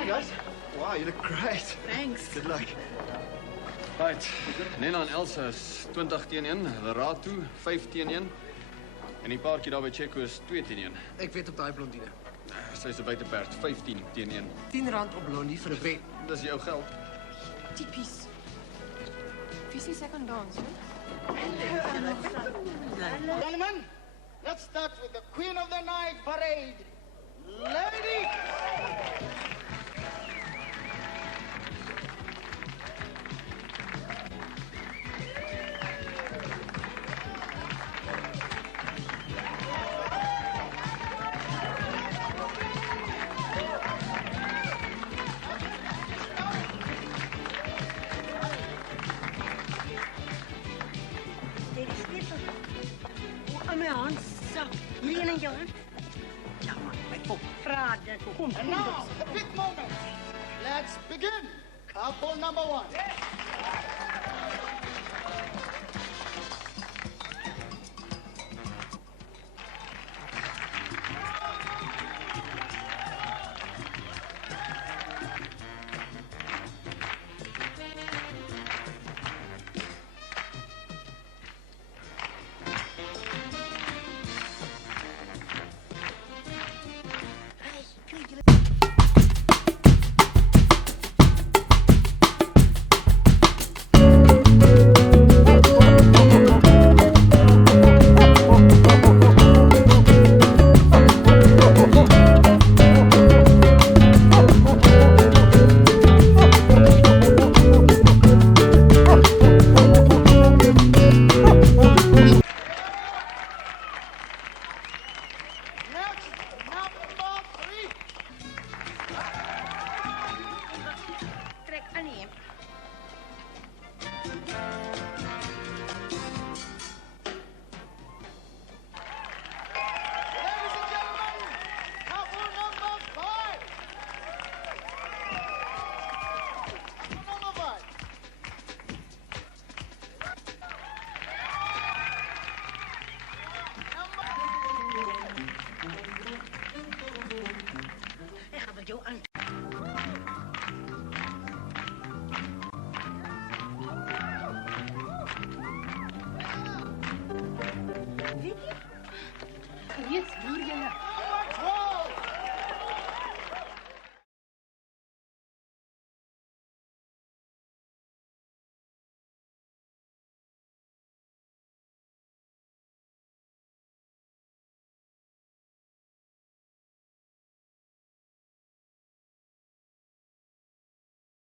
Hi, guys. Wow, you look great. Thanks. Good luck. Right. Nena en Elsa is 20-1, Lerato 5-1 en die paartjie daar by Checo is 2-1. Ek weet op daai blondine. Sy is 'n buiteperd 15-1. R10 op blondie vir 'n wen. Dis jou geld. Typies. Wie sê sy kan dans, hè? Gentlemen, let's start with the Queen of the Night parade. Ladies! My hand sak. Leen in jou hand. Ja man, my kop praat dit. Kom. And now, the big moment. Let's begin. Couple number 1. Trek aan nie. Ladies and gentlemen, couple number 5. Couple number 5. Ek gaan met jou aan.